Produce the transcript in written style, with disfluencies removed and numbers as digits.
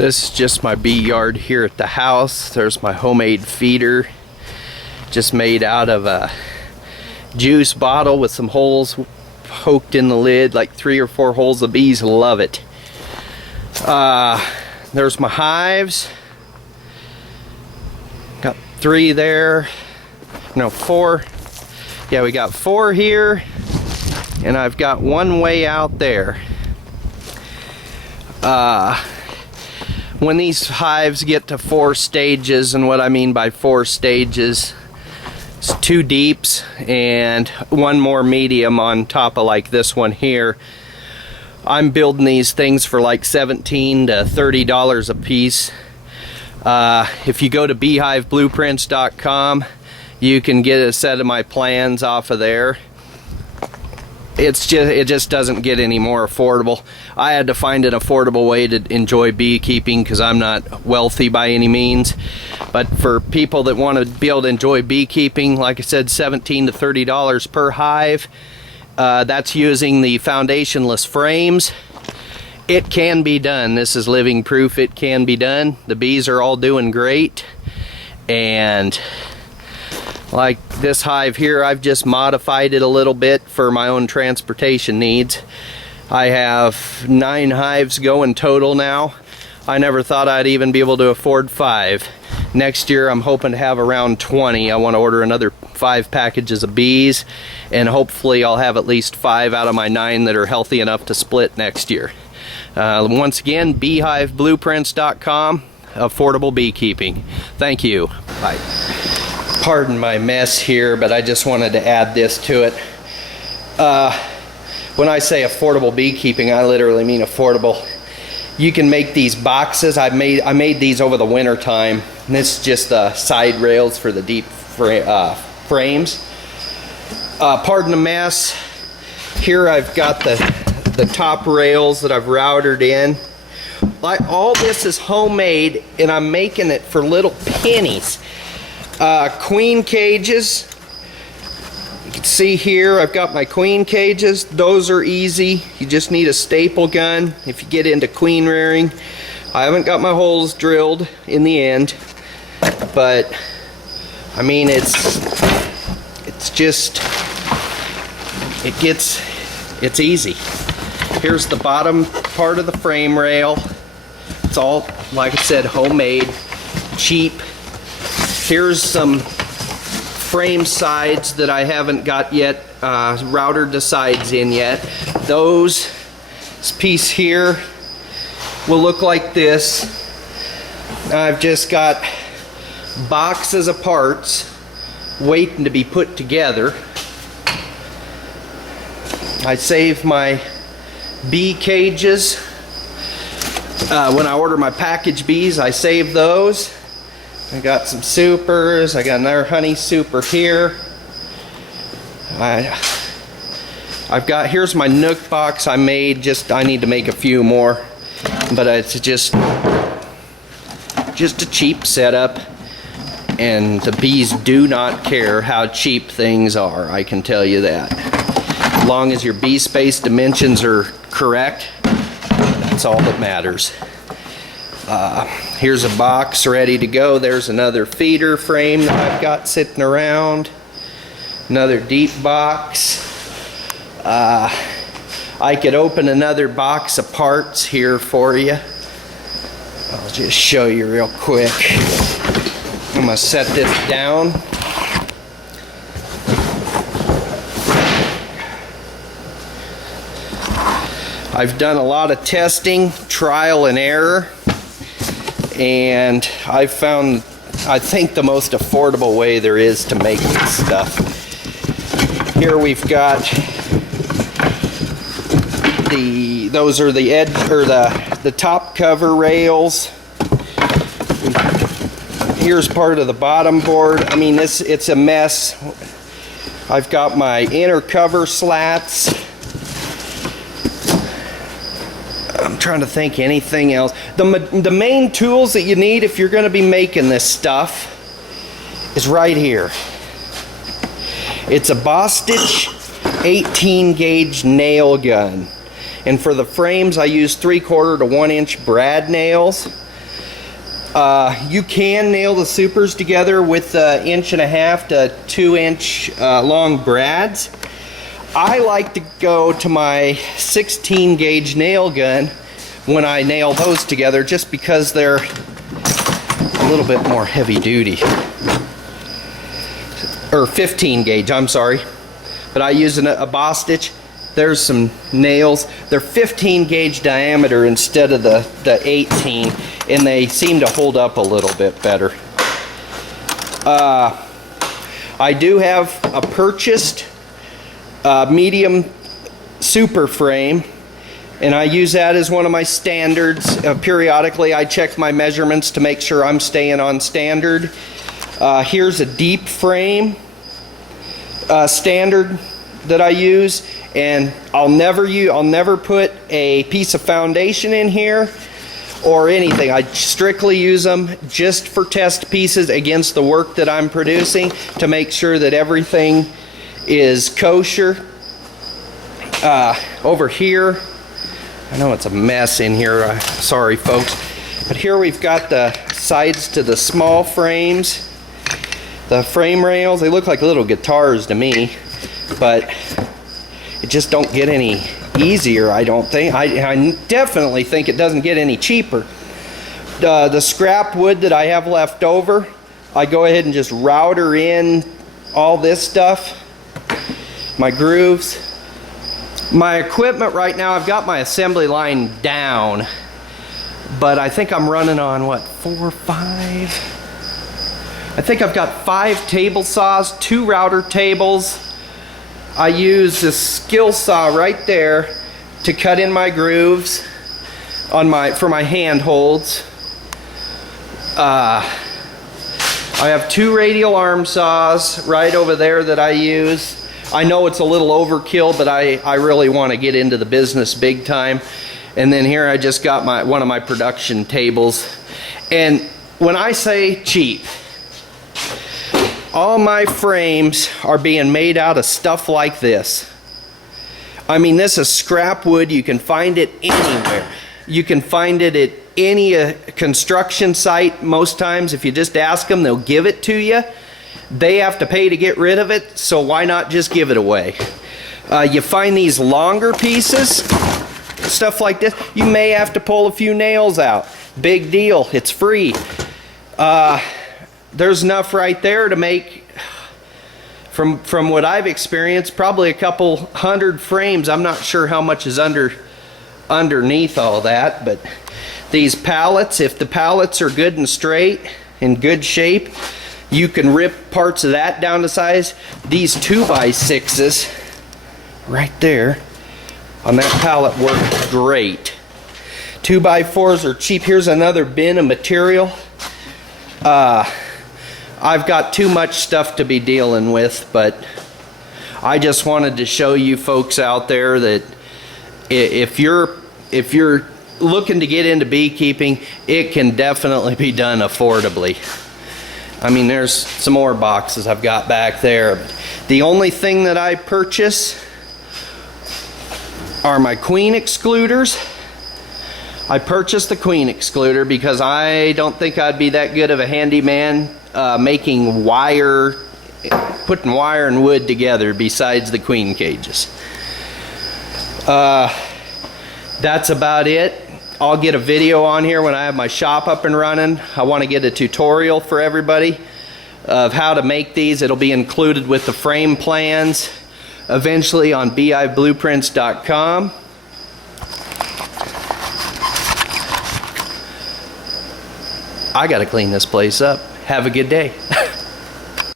This is just my bee yard here at the house. There's my homemade feeder, just made out of a juice bottle with some holes poked in the lid, like 3 or 4 holes. The bees love it. There's my hives. Got 3 there. No, 4. Yeah, we got 4 here, and I've got 1 way out there. When these hives get to 4 stages, and what I mean by 4 stages, it's 2 deeps and 1 more medium on top of like this one here. I'm building these things for like $17 to $30 a piece. If you go to beehiveblueprints.com, you can get a set of my plans off of there. It just doesn't get any more affordable. I had to find an affordable way to enjoy beekeeping because I'm not wealthy by any means. But for people that want to be able to enjoy beekeeping, like I said, $17 to $30 per hive. That's using the foundationless frames. It can be done. This is living proof it can be done. The bees are all doing great. And like this hive here, I've just modified it a little bit for my own transportation needs. I have 9 hives going total now. I never thought I'd even be able to afford 5. Next year I'm hoping to have around 20. I want to order another 5 packages of bees, and hopefully I'll have at least 5 out of my 9 that are healthy enough to split next year. Once again, beehiveblueprints.com, affordable beekeeping. Thank you. Bye. Pardon my mess here, but I just wanted to add this to it. When I say affordable beekeeping, I literally mean affordable. You can make these boxes. I made these over the winter time. And this is just the side rails for the deep frames. Pardon the mess. Here I've got the top rails that I've routed in. Like, all this is homemade, and I'm making it for little pennies. Queen cages. You can see here I've got my queen cages. Those are easy. You just need a staple gun if you get into queen rearing. I haven't got my holes drilled in the end, but I mean it's easy. Here's the bottom part of the frame rail. It's all, like I said, homemade, cheap. Here's some frame sides that I haven't got yet routed the sides in yet. This piece here will look like this. I've just got boxes of parts waiting to be put together. I save my bee cages. When I order my package bees, I save those. I got some supers. I got another honey super here. Here's my nook box I made. I need to make a few more, but it's just a cheap setup, and the bees do not care how cheap things are. I can tell you that. As long as your bee space dimensions are correct, that's all that matters. Here's a box ready to go. There's another feeder frame that I've got sitting around. Another deep box. I could open another box of parts here for you. I'll just show you real quick. I'm gonna set this down. I've done a lot of testing, trial and error, and I found, I think, the most affordable way there is to make this stuff. Here we've got those are the edge, or the top cover rails. Here's part of the bottom board. I mean, it's a mess. I've got my inner cover slats. I'm trying to think anything else. The main tools that you need if you're going to be making this stuff is right here. It's a Bostitch 18 gauge nail gun, and for the frames I use 3/4 to 1 inch brad nails. You can nail the supers together with 1.5 to 2 inch long brads. I like to go to my 16 gauge nail gun when I nail those together, just because they're a little bit more heavy duty. Or 15 gauge, I'm sorry. But I use a boss stitch. There's some nails. They're 15 gauge diameter instead of the 18, and they seem to hold up a little bit better. I do have a purchased medium super frame, and I use that as one of my standards. Periodically I check my measurements to make sure I'm staying on standard. Here's a deep frame standard that I use, and I'll never put a piece of foundation in here or anything. I strictly use them just for test pieces against the work that I'm producing to make sure that everything is kosher. Over here, I know it's a mess in here, sorry folks, but here we've got the sides to the small frames, the frame rails. They look like little guitars to me, but it just don't get any easier, I don't think. I definitely think it doesn't get any cheaper. The scrap wood that I have left over, I go ahead and just router in all this stuff, my grooves. My equipment right now, I've got my assembly line down, but I think I'm running on what, 4 or 5? I think I've got 5 table saws, 2 router tables. I use this skill saw right there to cut in my grooves on for my handholds. I have 2 radial arm saws right over there that I use. I know it's a little overkill, but I really want to get into the business big time. And then here I just got one of my production tables. And when I say cheap, all my frames are being made out of stuff like this. I mean, this is scrap wood. You can find it anywhere. You can find it at any construction site. Most times, if you just ask them, they'll give it to you. They have to pay to get rid of it, so why not just give it away? You find these longer pieces, stuff like this, you may have to pull a few nails out. Big deal, it's free. There's enough right there to make, from what I've experienced, probably a couple 100 frames. I'm not sure how much is underneath all that, but these pallets, if the pallets are good and straight, in good shape, you can rip parts of that down to size. These 2x6s right there on that pallet work great. 2x4s are cheap. Here's another bin of material. I've got too much stuff to be dealing with, but I just wanted to show you folks out there that if you're looking to get into beekeeping, it can definitely be done affordably. I mean, there's some more boxes I've got back there. The only thing that I purchase are my queen excluders. I purchased the queen excluder because I don't think I'd be that good of a handyman making wire, putting wire and wood together besides the queen cages. That's about it. I'll get a video on here when I have my shop up and running. I want to get a tutorial for everybody of how to make these. It'll be included with the frame plans eventually on beehiveblueprints.com. I gotta clean this place up. Have a good day.